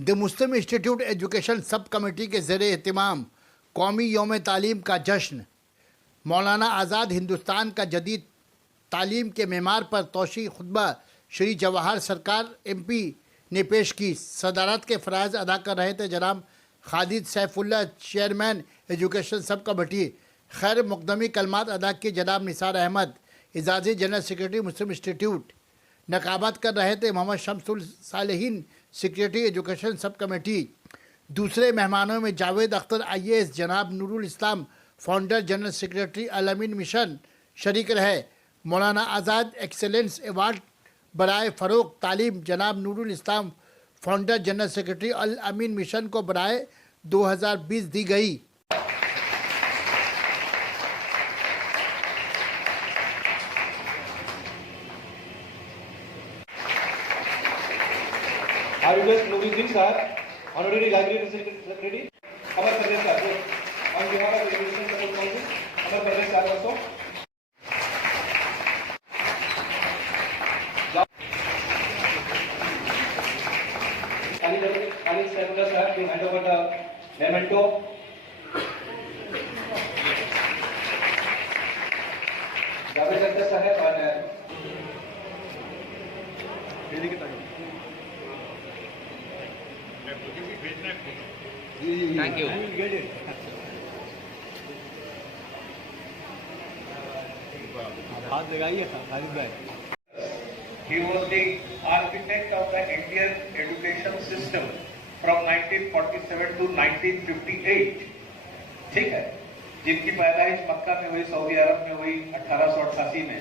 The Muslim institute education sub committee के ज़ेर एहतमाम कौमी यौम तालीम का जश्न। मौलाना आज़ाद हिंदुस्तान का जदीद तालीम के मेमार पर तोशी खुतबा श्री जवाहर सरकार MP ने पेश की। सदारत के फ़राइज़ अदा कर रहे थे जनाब Khalid Saifullah, chairman education sub committee. खैर मुक़दमी कलमात अदा की जनाब निसार अहमद, इजाज़ी जनरल सेक्रेटरी मुस्लिम इंस्टीट्यूट। नकाबत कर रहे थे Mohammad Shamsul Saleheen, secretary education sub committee. दूसरे मेहमानों में जावेद अख्तर IAS, जनाब Nurul Islam, founder general secretary Al Ameen mission शरीक रहे। मौलाना आज़ाद एक्सेलेंस अवार्ड बराए फ़रोग़ तालीम जनाब Nurul Islam, founder general secretary Al Ameen mission को बराए 2020 दी गई। I request Nuruddin sir, Honorary Library Secretary, Amar Parvez sir, on behalf of the Education Support Council, Amar Parvez sir also. Khalid Saifullah sir, to hand over the memento. Javed Akhtar sahab and Thank you. हाथ लगाइए खालिद भाई। He was the architect of the Indian education system from 1947 to 1958. ठीक है, जिनकी पैदाइश मक्का में हुई, Saudi अरब में हुई 1888 में।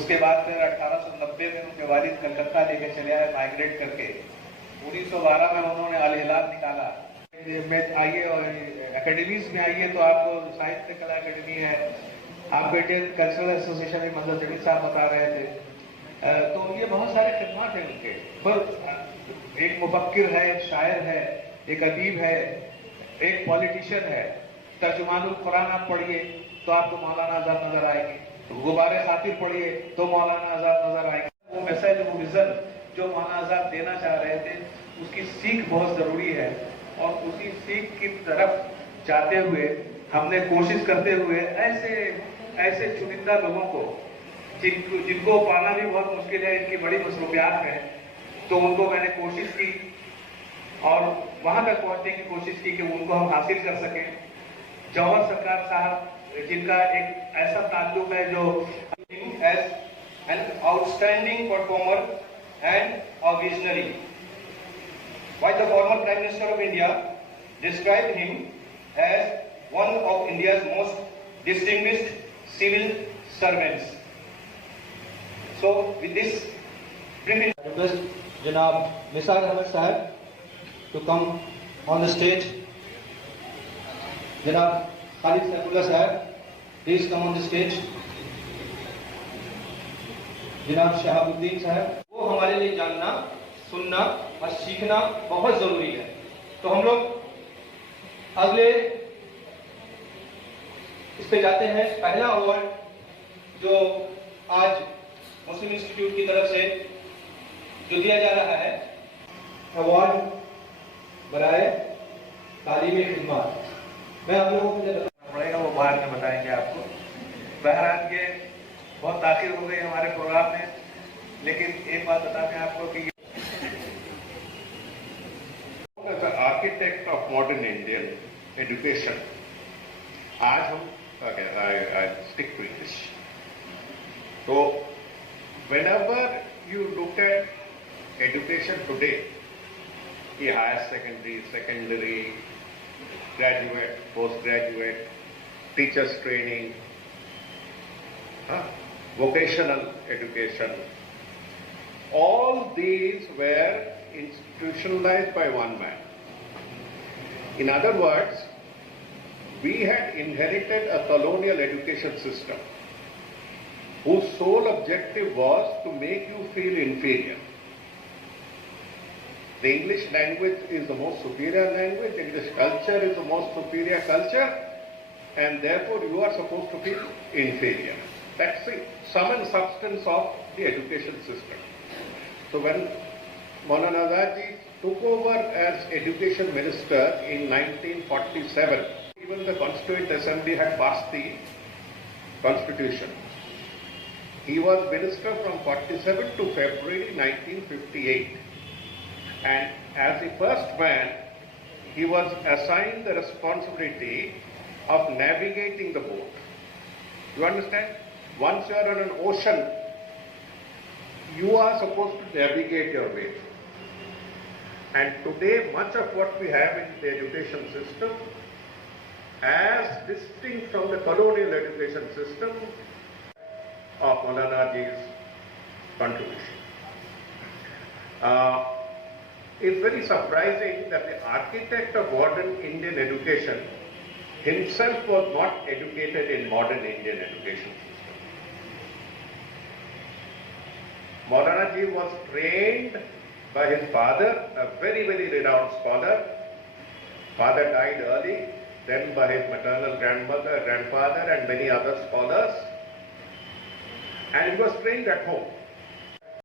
उसके बाद फिर 1890 में उनके वालिद कलकत्ता लेके चले आए माइग्रेट करके। 1912 में उन्होंने अल हिलाल निकाला। में आइए और एकेडमीज में आइए तो आपको साहित्य कला एकेडमी है, आप इंडियन कल्चरल एसोसिएशन में मंजर जमील साहब बता रहे थे। तो ये बहुत सारे खिदमत हैं उनके। पर एक मुफक्किर है, एक शायर है, एक अदीब है, एक पॉलिटिशियन है। तर्जुमानुल कुरान आप पढ़िए तो आपको मौलाना आज़ाद नजर आएंगे। गुबारे खातिर पढ़िए तो मौलाना आज़ाद नजर आएंगे। वो मैसेज, वो विजन जो मौलाना आज़ाद देना चाह रहे थे, उसकी सीख बहुत जरूरी है। और उसी सीख की तरफ जाते हुए हमने कोशिश करते हुए ऐसे चुनिंदा लोगों को जिनको पाना भी बहुत मुश्किल है, इनकी बड़ी मसरूफियात है, तो उनको मैंने कोशिश की और वहां तक पहुंचने की कोशिश की कि उनको हम हासिल कर सकें। जौहर सरकार साहब, जिनका एक ऐसा ताल्लुक है जो as an outstanding performer and a visionary. While the former Prime Minister of India described him as one of India's most distinguished civil servants. So, with this brief, I request Janab Nisar Ahmed sahab to come on the stage. Janab Khalid Saifullah sahab, please come on the stage. Janab Shahabuddin sahab. वो हमारे लिए जानना, सुनना और सीखना बहुत जरूरी है। तो हम लोग अगले इस पे जाते हैं। पहला अवार्ड जो आज मुस्लिम इंस्टीट्यूट की तरफ से जो दिया जा रहा है, अवार्ड बराए तालीमी खिदमत। मैं आप लोगों को बताना पड़ेगा, वो बाद में बताएंगे आपको। बहरहाल ये बहुत ताखिर हो गई हमारे प्रोग्राम में, लेकिन एक बात बता दें आपको कि as an architect of modern Indian education, आज हम I stick to this. So, whenever you look at education today, the higher secondary, graduate, postgraduate, teachers training, vocational education, all these were institutionalized by one man. In other words, we had inherited a colonial education system whose sole objective was to make you feel inferior. The English language is the most superior language, English culture is the most superior culture, and therefore you are supposed to feel inferior. That's the sum and substance of the education system. So when Maulana Azad ji took over as education minister in 1947. Even the Constituent Assembly had passed the constitution. He was minister from 47 to February 1958. And as the first man, he was assigned the responsibility of navigating the boat. You understand? Once you are on an ocean, you are supposed to navigate your way. And today, much of what we have in the education system, as distinct from the colonial education system of Maulana Ji's contribution. It's very surprising that the architect of modern Indian education himself was not educated in modern Indian education system. Maulana Ji was trained by his father, a very, very renowned scholar. Father died early, then by his maternal grandmother, grandfather and many other scholars. And he was trained at home.